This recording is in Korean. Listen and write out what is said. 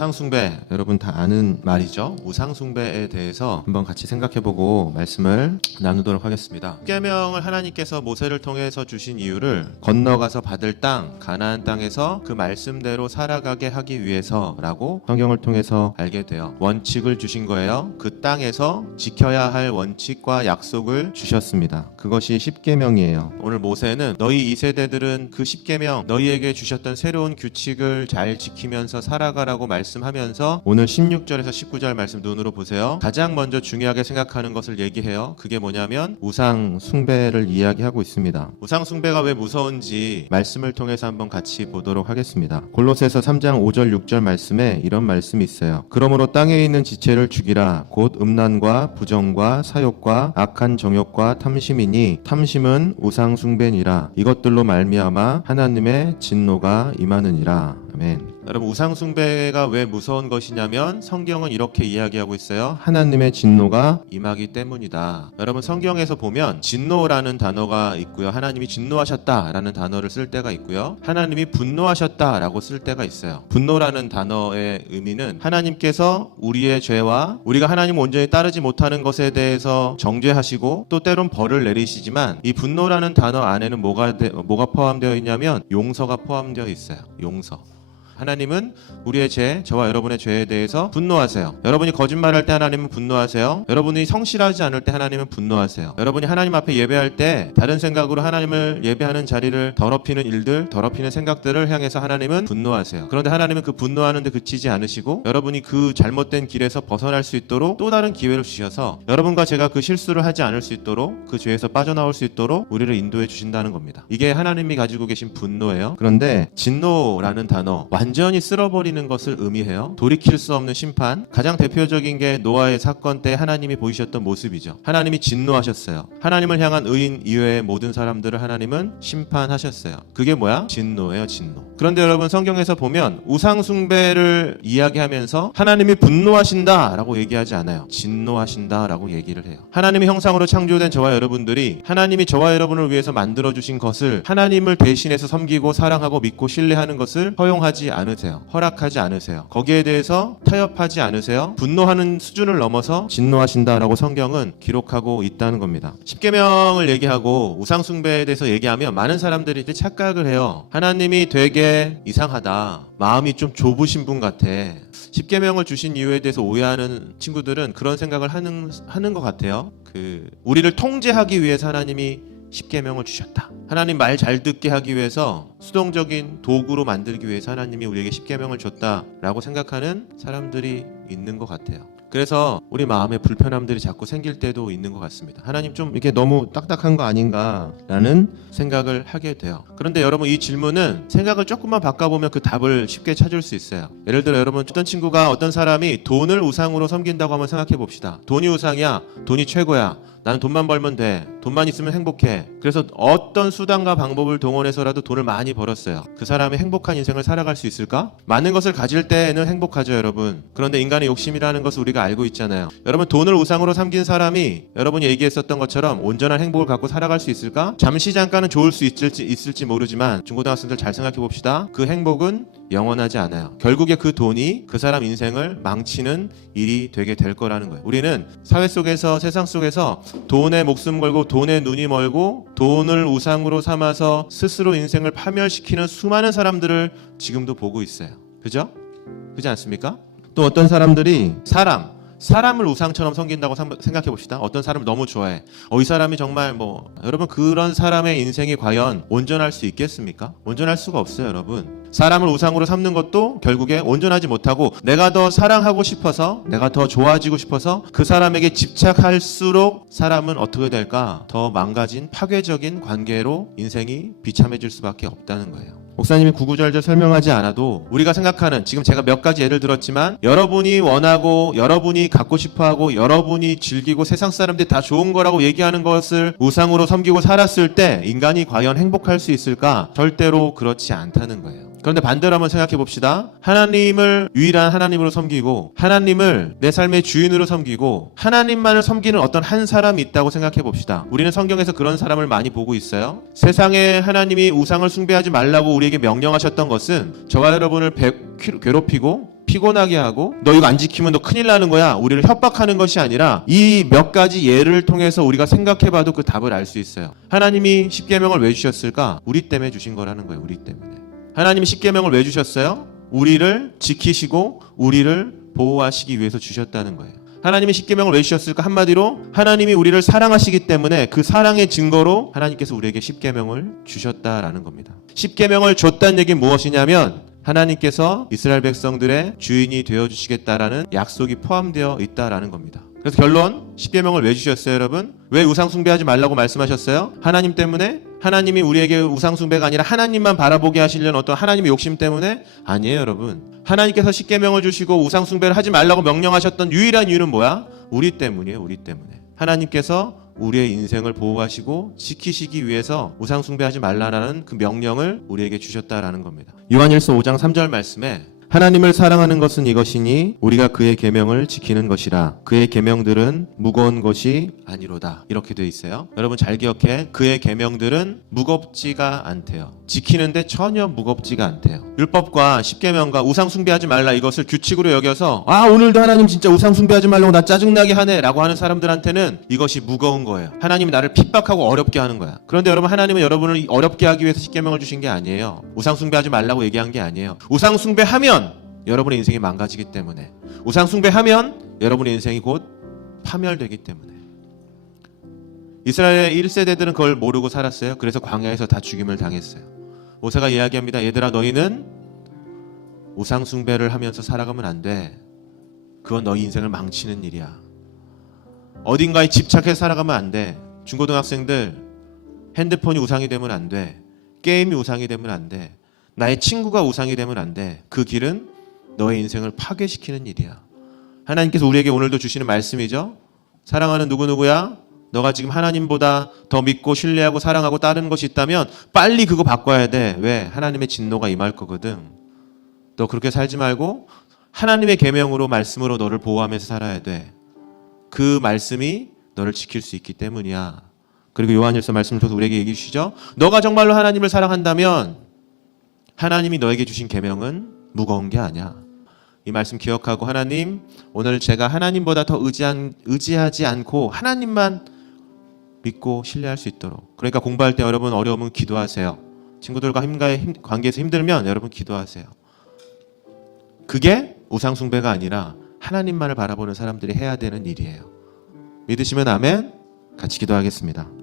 우상숭배, 여러분 다 아는 말이죠. 우상숭배에 대해서 한번 같이 생각해보고 말씀을 나누도록 하겠습니다. 십계명을 하나님께서 모세를 통해서 주신 이유를 건너가서 받을 땅, 가나안 땅에서 그 말씀대로 살아가게 하기 위해서라고 성경을 통해서 알게 돼요. 원칙을 주신 거예요. 그 땅에서 지켜야 할 원칙과 약속을 주셨습니다. 그것이 십계명이에요. 오늘 모세는 너희 2세대들은 그 십계명, 너희에게 주셨던 새로운 규칙을 잘 지키면서 살아가라고 말씀하면서 오늘 16절에서 19절 말씀 눈으로 보세요. 가장 먼저 중요하게 생각하는 것을 얘기해요. 그게 뭐냐면 우상 숭배를 이야기하고 있습니다. 우상 숭배가 왜 무서운지 말씀을 통해서 한번 같이 보도록 하겠습니다. 골로새서 3장 5절 6절 말씀에 이런 말씀이 있어요. 그러므로 땅에 있는 지체를 죽이라. 곧 음란과 부정과 사욕과 악한 정욕과 탐심이니 탐심은 우상 숭배니라. 이것들로 말미암아 하나님의 진노가 임하느니라. 아멘. 여러분, 우상 숭배가 왜 무서운 것이냐면 성경은 이렇게 이야기하고 있어요. 하나님의 진노가 임하기 때문이다. 여러분, 성경에서 보면 진노라는 단어가 있고요. 하나님이 진노하셨다라는 단어를 쓸 때가 있고요. 하나님이 분노하셨다라고 쓸 때가 있어요. 분노라는 단어의 의미는 하나님께서 우리의 죄와 우리가 하나님 온전히 따르지 못하는 것에 대해서 정죄하시고 또 때론 벌을 내리시지만 이 분노라는 단어 안에는 뭐가 포함되어 있냐면 용서가 포함되어 있어요. 용서. 하나님은 우리의 죄, 저와 여러분의 죄에 대해서 분노하세요. 여러분이 거짓말할 때 하나님은 분노하세요. 여러분이 성실하지 않을 때 하나님은 분노하세요. 여러분이 하나님 앞에 예배할 때 다른 생각으로 하나님을 예배하는 자리를 더럽히는 일들, 더럽히는 생각들을 향해서 하나님은 분노하세요. 그런데 하나님은 그 분노하는데 그치지 않으시고 여러분이 그 잘못된 길에서 벗어날 수 있도록 또 다른 기회를 주셔서 여러분과 제가 그 실수를 하지 않을 수 있도록 그 죄에서 빠져나올 수 있도록 우리를 인도해 주신다는 겁니다. 이게 하나님이 가지고 계신 분노예요. 그런데 진노라는 단어, 완전히 쓸어버리는 것을 의미해요. 돌이킬 수 없는 심판. 가장 대표적인 게 노아의 사건 때 하나님이 보이셨던 모습이죠. 하나님이 진노하셨어요. 하나님을 향한 의인 이외의 모든 사람들을 하나님은 심판하셨어요. 그게 뭐야? 진노예요, 진노. 그런데 여러분, 성경에서 보면 우상 숭배를 이야기하면서 하나님이 분노하신다라고 얘기하지 않아요. 진노하신다라고 얘기를 해요. 하나님의 형상으로 창조된 저와 여러분들이 하나님이 저와 여러분을 위해서 만들어주신 것을 하나님을 대신해서 섬기고 사랑하고 믿고 신뢰하는 것을 허용하지 않으세요. 허락하지 않으세요. 거기에 대해서 타협하지 않으세요. 분노하는 수준을 넘어서 진노하신다라고 성경은 기록하고 있다는 겁니다. 십계명을 얘기하고 우상 숭배에 대해서 얘기하면 많은 사람들이 이제 착각을 해요. 하나님이 되게 이상하다. 마음이 좀 좁으신 분 같아. 십계명을 주신 이유에 대해서 오해하는 친구들은 그런 생각을 하는 것 같아요. 우리를 통제하기 위해서 하나님이 십계명을 주셨다. 하나님 말 잘 듣게 하기 위해서 수동적인 도구로 만들기 위해서 하나님이 우리에게 십계명을 줬다라고 생각하는 사람들이 있는 것 같아요. 그래서 우리 마음에 불편함들이 자꾸 생길 때도 있는 것 같습니다. 하나님 좀 이게 너무 딱딱한 거 아닌가라는 생각을 하게 돼요. 그런데 여러분, 이 질문은 생각을 조금만 바꿔보면 그 답을 쉽게 찾을 수 있어요. 예를 들어 여러분, 어떤 사람이 돈을 우상으로 섬긴다고 한번 생각해 봅시다. 돈이 우상이야. 돈이 최고야. 나는 돈만 벌면 돼. 돈만 있으면 행복해. 그래서 어떤 수단과 방법을 동원해서라도 돈을 많이 벌었어요. 그 사람이 행복한 인생을 살아갈 수 있을까? 많은 것을 가질 때는 행복하죠, 여러분. 그런데 인간의 욕심이라는 것을 우리가 알고 있잖아요. 여러분, 돈을 우상으로 삼긴 사람이 여러분이 얘기했었던 것처럼 온전한 행복을 갖고 살아갈 수 있을까? 잠시 잠깐은 좋을 수 있을지 모르지만 중고등학생들 잘 생각해 봅시다. 그 행복은 영원하지 않아요. 결국에 그 돈이 그 사람 인생을 망치는 일이 되게 될 거라는 거예요. 우리는 사회 속에서, 세상 속에서 돈에 목숨 걸고 돈에 눈이 멀고 돈을 우상으로 삼아서 스스로 인생을 파멸시키는 수많은 사람들을 지금도 보고 있어요. 그죠? 그렇지 않습니까? 또 어떤 사람들이 사람을 우상처럼 섬긴다고 생각해 봅시다. 어떤 사람을 너무 좋아해. 이 사람이 정말 여러분, 그런 사람의 인생이 과연 온전할 수 있겠습니까? 온전할 수가 없어요, 여러분. 사람을 우상으로 삼는 것도 결국에 온전하지 못하고 내가 더 사랑하고 싶어서, 내가 더 좋아지고 싶어서 그 사람에게 집착할수록 사람은 어떻게 될까? 더 망가진 파괴적인 관계로 인생이 비참해질 수밖에 없다는 거예요. 목사님이 구구절절 설명하지 않아도 우리가 생각하는, 지금 제가 몇 가지 예를 들었지만 여러분이 원하고 여러분이 갖고 싶어하고 여러분이 즐기고 세상 사람들이 다 좋은 거라고 얘기하는 것을 우상으로 섬기고 살았을 때 인간이 과연 행복할 수 있을까? 절대로 그렇지 않다는 거예요. 그런데 반대로 한번 생각해 봅시다. 하나님을 유일한 하나님으로 섬기고 하나님을 내 삶의 주인으로 섬기고 하나님만을 섬기는 어떤 한 사람이 있다고 생각해 봅시다. 우리는 성경에서 그런 사람을 많이 보고 있어요. 세상에 하나님이 우상을 숭배하지 말라고 우리에게 명령하셨던 것은 저와 여러분을 괴롭히고 피곤하게 하고 너 이거 안 지키면 너 큰일 나는 거야 우리를 협박하는 것이 아니라 이 몇 가지 예를 통해서 우리가 생각해봐도 그 답을 알 수 있어요. 하나님이 십계명을 왜 주셨을까? 우리 때문에 주신 거라는 거예요. 우리 때문에. 하나님이 십계명을 왜 주셨어요? 우리를 지키시고 우리를 보호하시기 위해서 주셨다는 거예요. 하나님이 십계명을 왜 주셨을까? 한마디로 하나님이 우리를 사랑하시기 때문에 그 사랑의 증거로 하나님께서 우리에게 십계명을 주셨다라는 겁니다. 십계명을 줬다는 얘기는 무엇이냐면 하나님께서 이스라엘 백성들의 주인이 되어주시겠다라는 약속이 포함되어 있다라는 겁니다. 그래서 결론, 십계명을 왜 주셨어요 여러분? 왜 우상 숭배하지 말라고 말씀하셨어요? 하나님 때문에? 하나님이 우리에게 우상 숭배가 아니라 하나님만 바라보게 하시려는 어떤 하나님의 욕심 때문에? 아니에요 여러분. 하나님께서 십계명을 주시고 우상 숭배를 하지 말라고 명령하셨던 유일한 이유는 뭐야? 우리 때문이에요. 우리 때문에. 하나님께서 우리의 인생을 보호하시고 지키시기 위해서 우상 숭배하지 말라라는 그 명령을 우리에게 주셨다라는 겁니다. 요한일서 5장 3절 말씀에 하나님을 사랑하는 것은 이것이니 우리가 그의 계명을 지키는 것이라. 그의 계명들은 무거운 것이 아니로다. 이렇게 되어 있어요. 여러분 잘 기억해. 그의 계명들은 무겁지가 않대요. 지키는데 전혀 무겁지가 않대요. 율법과 십계명과 우상 숭배하지 말라 이것을 규칙으로 여겨서 오늘도 하나님 진짜 우상 숭배하지 말라고 나 짜증나게 하네 라고 하는 사람들한테는 이것이 무거운 거예요. 하나님이 나를 핍박하고 어렵게 하는 거야. 그런데 여러분 하나님은 여러분을 어렵게 하기 위해서 십계명을 주신 게 아니에요. 우상 숭배하지 말라고 얘기한 게 아니에요. 우상 숭배하면 여러분의 인생이 망가지기 때문에, 우상 숭배하면 여러분의 인생이 곧 파멸되기 때문에. 이스라엘의 1세대들은 그걸 모르고 살았어요. 그래서 광야에서 다 죽임을 당했어요. 모세가 이야기합니다. 얘들아 너희는 우상 숭배를 하면서 살아가면 안 돼. 그건 너희 인생을 망치는 일이야. 어딘가에 집착해서 살아가면 안 돼. 중고등학생들 핸드폰이 우상이 되면 안 돼. 게임이 우상이 되면 안 돼. 나의 친구가 우상이 되면 안 돼. 그 길은 너의 인생을 파괴시키는 일이야. 하나님께서 우리에게 오늘도 주시는 말씀이죠. 사랑하는 누구누구야? 너가 지금 하나님보다 더 믿고 신뢰하고 사랑하고 따르는 것이 있다면 빨리 그거 바꿔야 돼. 왜? 하나님의 진노가 임할 거거든. 너 그렇게 살지 말고 하나님의 계명으로 말씀으로 너를 보호하면서 살아야 돼. 그 말씀이 너를 지킬 수 있기 때문이야. 그리고 요한일서 말씀을 통해서 우리에게 얘기해 주시죠. 너가 정말로 하나님을 사랑한다면 하나님이 너에게 주신 계명은 무거운 게 아니야. 이 말씀 기억하고 하나님 오늘 제가 하나님보다 더 의지하지 않고 하나님만 믿고 신뢰할 수 있도록. 그러니까 공부할 때 여러분 어려우면 기도하세요. 친구들과 관계에서 힘들면 여러분 기도하세요. 그게 우상 숭배가 아니라 하나님만을 바라보는 사람들이 해야 되는 일이에요. 믿으시면 아멘. 같이 기도하겠습니다.